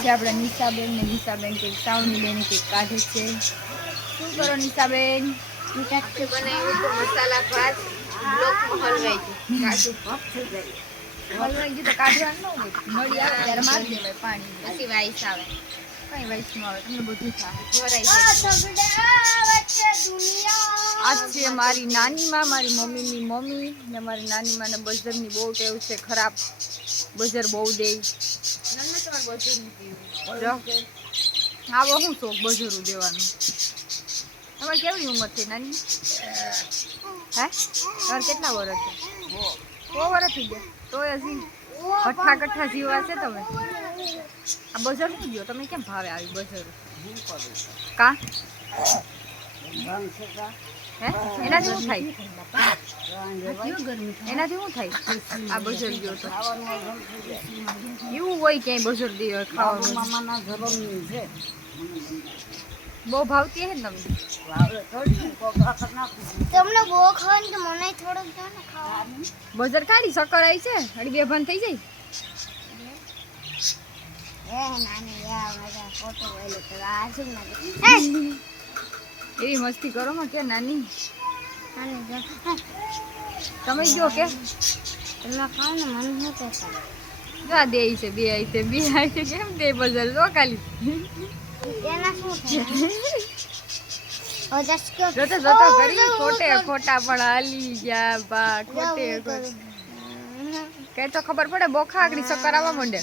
આપણા નિશાબેન ને નિશાબેન કે સાવની બેન કે કાઢે છે. શું કરો નિશાબેન? બનાવ્યું તો મસાલા ભાત બ્લોકમાં હલવાઈ ગયું કાચું ભપ થઈ જાય. હલવાઈ ગયું તો કાઢવાનું ન હોય. નળી આવે ત્યારે મારી દેવાય પાણી. પછી વાઈસ આવે. કઈ વાઈસમાં આવે તમને બધું થાય. ભરાઈ જાય. આજ છે મારી નાનીમાં, મારી મમ્મીની મમ્મી ને મારી નાનીમાં ને બજરની બહુ ટેવ છે ખરાબ. બજર બહુ દે. નન્ને તમારે બધું નથી જો આવો શું શોખ બજરું દેવાનું. તમારે કેવડી ઉંમર થઈ નાની? હે તમારે કેટલા વર્ષ છે? 100 વર્ષ થઈ ગયા તોય હજી કઠ્ઠા કઠ્ઠા જીવા છે તમે. આ બજર શું ગયો તમે કેમ ભાવે આવી બજર? કા હે એનાથી શું થાય? એનાથી શું થાય? આ બજર ગયો તો એવું હોય ક્યાંય બજર દે ખાવાનું. બહુ ભાવતી હે ને તમને? તમને બહુ ખાવાનું તો મને થોડુંક દો ને ખાવાનું. બજર કાઢી શક્કર આવી છે અડી બે ભાન થઈ જાય. નાની યાર મજા ફોટો વાળો તો આ શું ના એવી મસ્તી કરો માં કે નાની નાની જો તમે જો કે તમે ખાવ ને મને શું કહેતા જા દે છે બે આઈ છે કેમ દે બજર જો ખાલી એના શું થાય ઓજસ કે જોતો કરી ખોટા પણ હાલી ગયા બા ખોટે કે તો ખબર પડે બોખા આગળી શક્કર આવવા માંડે.